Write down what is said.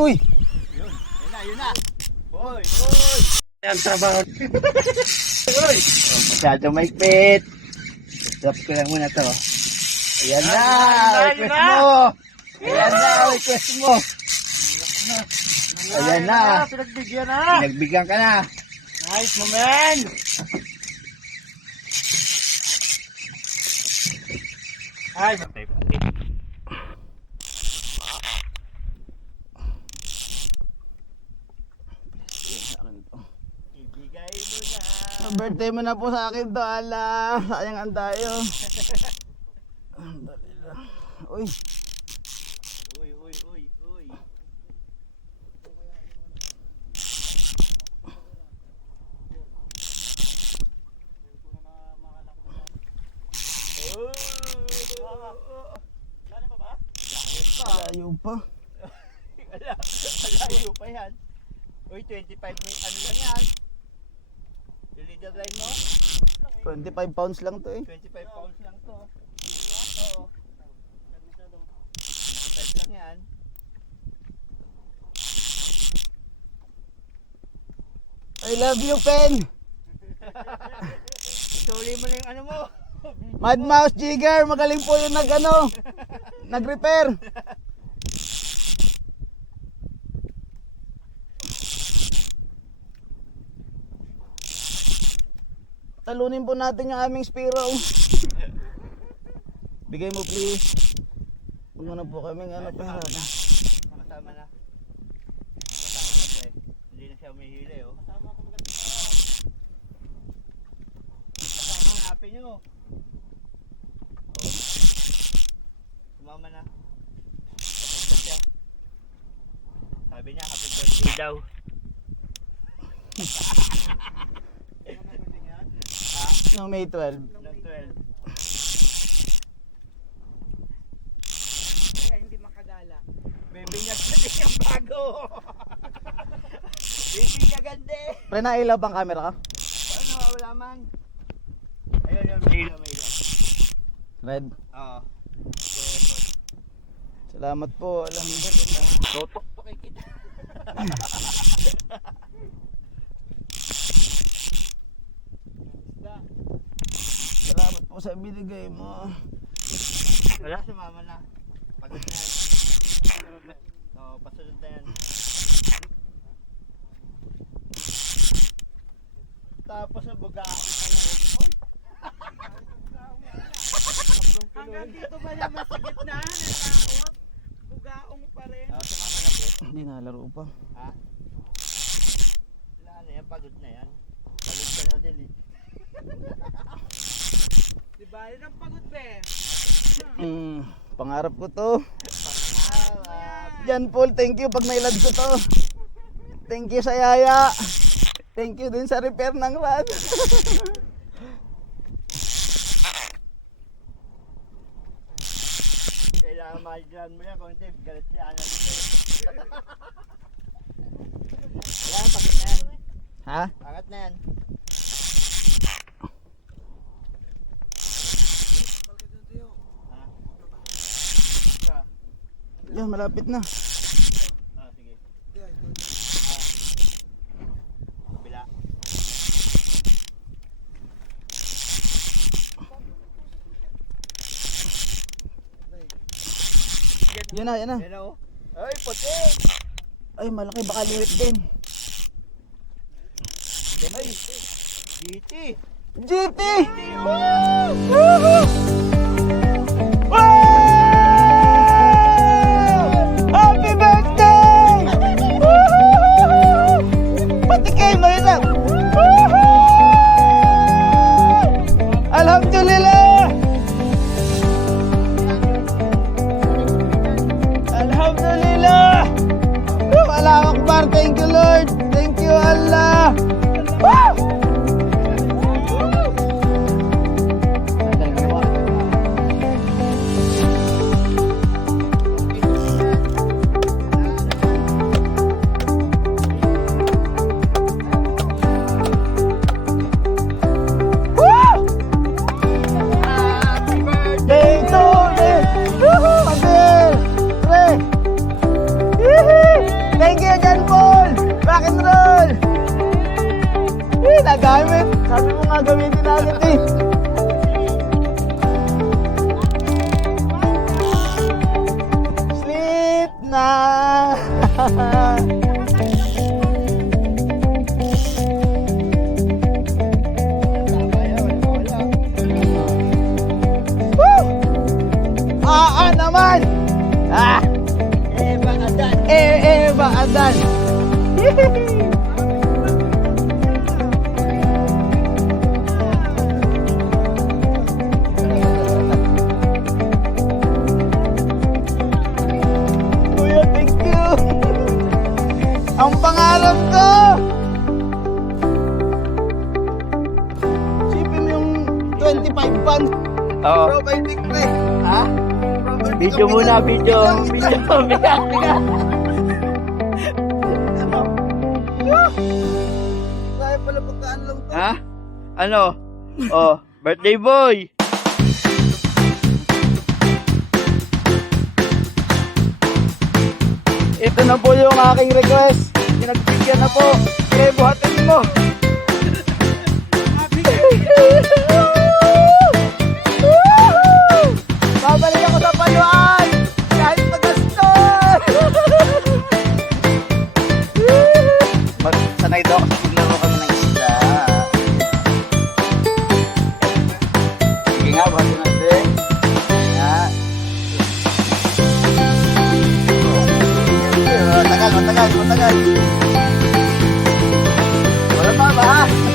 Uy! Yun na. Uy! Yan trabaho. Uy! Masyado maipit. Stop ko lang muna to. Ayan na! Request mo! Ayan na! Request mo! Ayan na! Pinagbigyan na! Pinagbigyan ka na! Nice mo, man! Ay! Ibigay mo na! Birthday mo na po sa akin to, ala. Sayangan tayo. Uy. Uy! Layo pa. Malayo pa yan. Uy, 25 minutes, ano lang yan? Yung leader line mo? 25 pounds lang to eh. 25 pounds lang to. Oo. 25 lang yan. I love you, Pen! Ituloy mo na yung ano mo. Mad Mouse Jigger, magaling po yung nag-repair. Talunin po natin yung aming Spiro. Bigay mo please. Huwag mo na po kaming pera. Masama na. Masama na pre. Hindi na siya umihili oh. Masama, hanapin nyo. Oh. Sumama na. Tapos siya. Sabi niya, happy birthday daw. No, May 12. Ng 12. Kaya hindi makagala. Baby niya kasi yung bago. Baby niya gande. Pre, nailaw bang camera ka? Ano, wala man. Ayun yun, may ilaw. Red. Oo. Salamat po. Alhamdulillah. Totok pa kay kita. Salamat po sa binigay mo. Wala, sumama na. Pagod na yan. Oo, pasunod na yan. Tapos ang bugaan ka na. Hanggang dito ba naman sa gitna? Natakot? Bugaong pa rin. Oo, sumama na po. Hindi nalaro pa. Ha? Wala na yan, pagod na yan. Pagod ka na din eh. Diba? Yun ang pagod be. Pangarap ko to. Pangarap. Jan Paul, thank you pag nailad ko to. Thank you sa yaya. Thank you din sa repair ng rad. Kailangan mahigilan mo yan, kung hindi, galit si Ana dito. Wala, pagod na yan. Ha? Angat na yan. Yan, malapit na. Ah, sige. Bila. Yan na, yan na. Yan o. Ay, puti! Ay, malaki, baka liwit din. Ay, GT! GT! Happy birthday! Patikin mo yun lang. Alhamdulillah! Alhamdulillah! Allahu Akbar, thank you Lord! Thank you Allah! Woo! Day to day! Woohoo! Abel! Pre! Hihi! Sabi mo nga gamitin natin eh. Sleep na. Woo! Naman! Ah! Bakadan. Baadan! Kuya, thank you! Ang pangarap ko! Sipin mo yung 25 pan. Oo. Probiotic pre. Ha? Video muna, video. Bigat. Kaya pala pagkaan lang to. Ha? Ano? Oh, birthday boy. Ito na po yung aking request. Pinagbigyan na po. Kaya buhatin mo. Babalik ako sa paluan. Kahit magastos. Sanay daw ako sa paglaro kami ng isda. Sige nga, buhatin natin. Nga. Matagal. Wala pa ba ha?